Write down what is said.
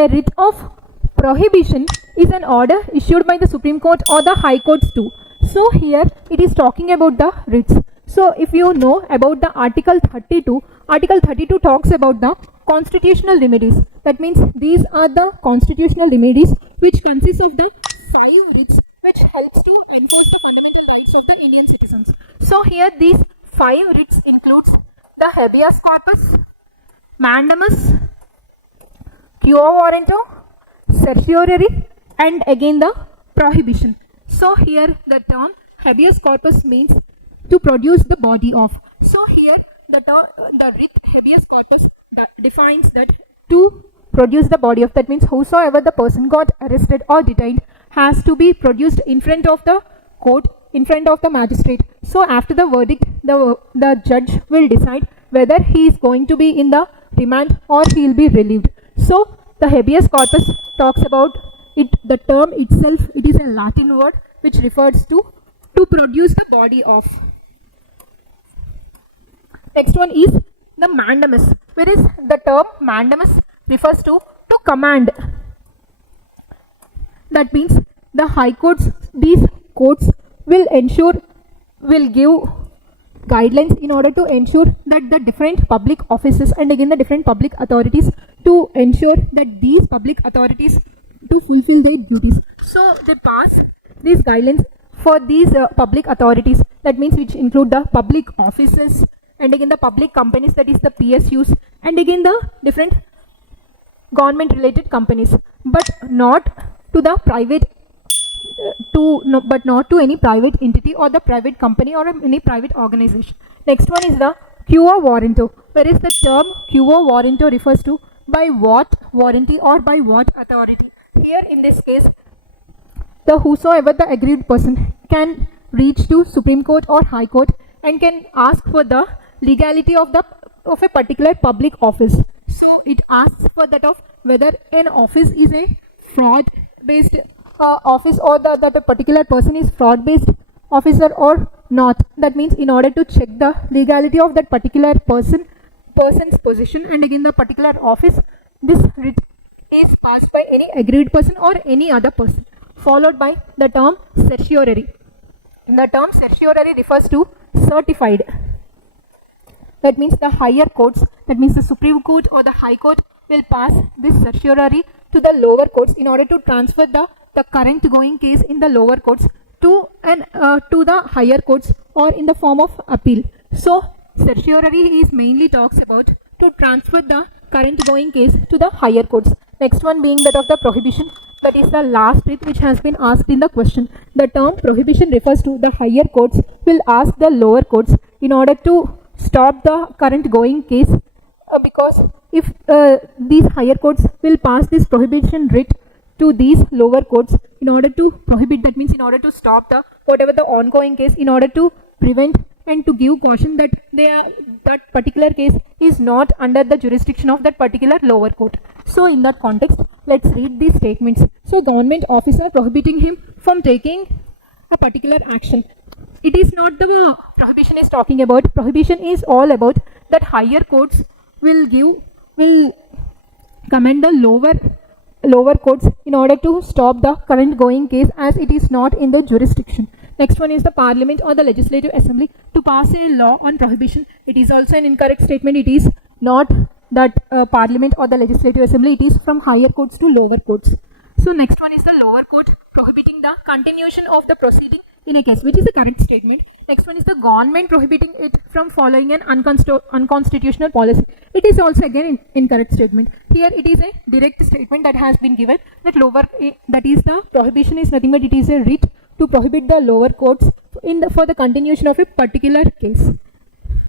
A writ of prohibition is an order issued by the Supreme Court or the High Courts too. So here it is talking about the writs. So if you know about the Article 32 talks about the constitutional remedies. That means these are the constitutional remedies which consist of the 5 writs which helps to enforce the fundamental rights of the Indian citizens. So here these 5 writs includes the habeas corpus, mandamus, quo warranto, certiorari, and again the prohibition. So here the term habeas corpus means to produce the body of. So here the writ habeas corpus defines that to produce the body of. That means whosoever the person got arrested or detained has to be produced in front of the court, in front of the magistrate. So after the verdict, the judge will decide whether he is going to be in the remand or he will be relieved. So the habeas corpus talks about it. The term itself, it is a Latin word which refers to produce the body of. Next one is the mandamus, whereas the term mandamus refers to command. That means the high courts, these courts will give guidelines in order to ensure that the different public offices and again the different public authorities to ensure that these public authorities to fulfill their duties. So they pass these guidelines for these public authorities. That means which include the public offices and again the public companies, that is the PSUs, and again the different government related companies, but not to the private but not to any private entity or the private company or any private organization. Next one is the quo warranto, whereas the term quo warranto refers to by what warranty or by what authority. Here in this case, the whosoever the aggrieved person can reach to Supreme Court or High Court and can ask for the legality of a particular public office. So it asks for that of whether an office is a fraud based office or that a particular person is fraud based officer or not. That means in order to check the legality of that particular person's position and again the particular office, this writ is passed by any aggrieved person or any other person, followed by the term certiorari. The term certiorari refers to certified. That means the higher courts, that means the Supreme Court or the High Court will pass this certiorari to the lower courts in order to transfer the current going case in the lower courts to the higher courts or in the form of appeal. So certiorari is mainly talks about to transfer the current going case to the higher courts. Next one being that of the prohibition, that is the last writ which has been asked in the question. The term prohibition refers to the higher courts will ask the lower courts in order to stop the current going case, because if these higher courts will pass this prohibition writ to these lower courts in order to prohibit, that means in order to stop the whatever the ongoing case, in order to prevent and to give caution that that particular case is not under the jurisdiction of that particular lower court. So in that context, let's read these statements. So government officer prohibiting him from taking a particular action. It is not the prohibition is talking about. Prohibition is all about that higher courts will commend the lower courts in order to stop the current going case as it is not in the jurisdiction. Next one is the Parliament or the Legislative Assembly to pass a law on prohibition. It is also an incorrect statement. It is not that Parliament or the Legislative Assembly. It is from higher courts to lower courts. So next one is the lower court prohibiting the continuation of the proceeding in a case, which is the correct statement. Next one is the government prohibiting it from following an unconstitutional policy. It is also again an incorrect statement. Here it is a direct statement that has been given that that is the prohibition is nothing but it is a writ to prohibit the lower courts for the continuation of a particular case.